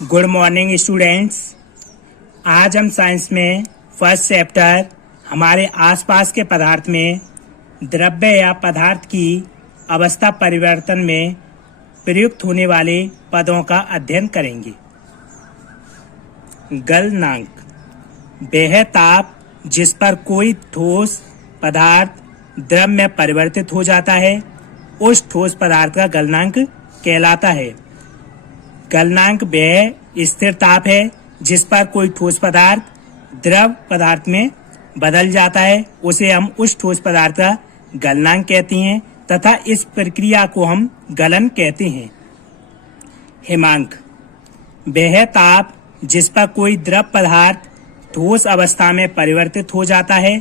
Good morning students. आज हम science में फर्स्ट चैप्टर हमारे आसपास के पदार्थ में द्रव्य या पदार्थ की अवस्था परिवर्तन में प्रयुक्त होने वाले पदों का अध्ययन करेंगे। गलनांक, वह ताप जिस पर कोई ठोस पदार्थ द्रव में परिवर्तित हो जाता है, उस ठोस पदार्थ का गलनांक कहलाता है। गलनांक वह स्थिर ताप है जिस पर कोई ठोस पदार्थ द्रव पदार्थ में बदल जाता है, उसे हम उस ठोस पदार्थ का गलनांक कहते हैं तथा इस प्रक्रिया को हम गलन कहते हैं। हिमांक, वह ताप जिस पर कोई द्रव पदार्थ ठोस अवस्था में परिवर्तित हो जाता है,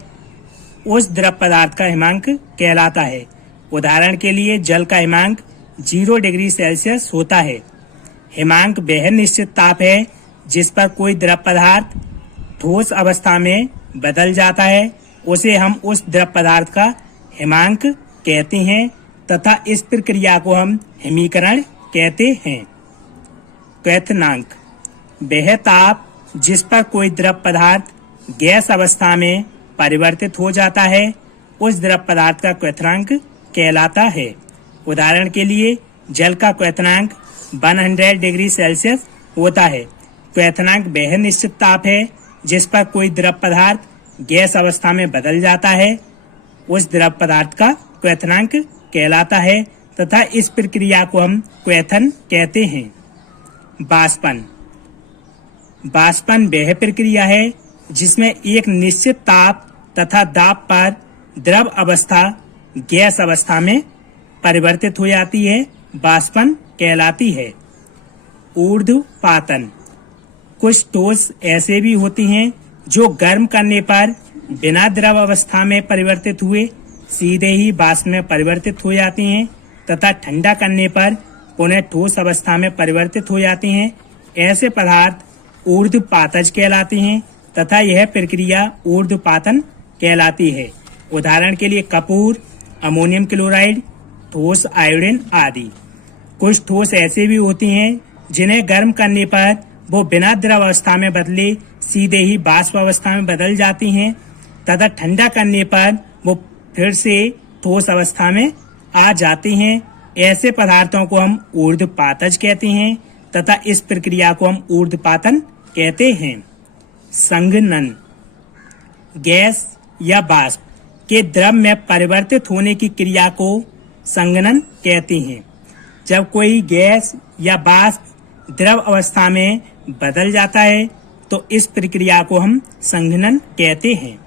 उस द्रव पदार्थ का हिमांक कहलाता है। उदाहरण के लिए जल का हिमांक 0 डिग्री सेल्सियस होता है। हिमांक वह निश्चित ताप है जिस पर कोई द्रव पदार्थ ठोस अवस्था में बदल जाता है, उसे हम उस द्रव पदार्थ का हिमांक कहते हैं तथा इस प्रक्रिया को हम हिमीकरण कहते हैं। क्वथनांक, वह ताप जिस पर कोई द्रव पदार्थ गैस अवस्था में परिवर्तित हो जाता है, उस द्रव पदार्थ का क्वथनांक कहलाता है। उदाहरण के लिए जल का क्वथनांक 100 डिग्री सेल्सियस होता है। क्वथनांक वह निश्चित ताप है जिस पर कोई द्रव पदार्थ गैस अवस्था में बदल जाता है, उस द्रव पदार्थ का क्वथनांक कहलाता है तथा इस प्रक्रिया को हम क्वथन कहते हैं। बाष्पन, बाष्पन वह प्रक्रिया है जिसमें एक निश्चित ताप तथा दाब पर द्रव अवस्था गैस अवस्था में परिवर्तित हो जाती है, बाष्पन कहलाती है। ऊर्ध्वपातन, कुछ ठोस ऐसे भी होती हैं जो गर्म करने पर बिना द्रव अवस्था में परिवर्तित हुए सीधे ही वाष्प में परिवर्तित हो जाती हैं तथा ठंडा करने पर पुनः ठोस अवस्था में परिवर्तित हो जाती हैं। ऐसे पदार्थ ऊर्ध्वपातज कहलाते हैं तथा यह प्रक्रिया ऊर्ध्वपातन कहलाती है। उदाहरण के लिए कपूर, अमोनियम क्लोराइड, ठोस आयोडीन आदि। कुछ ठोस ऐसे भी होती हैं जिन्हें गर्म करने पर वो बिना द्रव अवस्था में बदले सीधे ही वाष्प अवस्था में बदल जाती हैं तथा ठंडा करने पर वो फिर से ठोस अवस्था में आ जाती हैं। ऐसे पदार्थों को हम ऊर्ध्वपातज कहते हैं तथा इस प्रक्रिया को हम ऊर्ध्वपातन कहते हैं। संघनन, गैस या वाष्प के द्रव में परिवर्तित होने की क्रिया को संघनन कहते हैं। जब कोई गैस या वाष्प द्रव अवस्था में बदल जाता है तो इस प्रक्रिया को हम संघनन कहते हैं।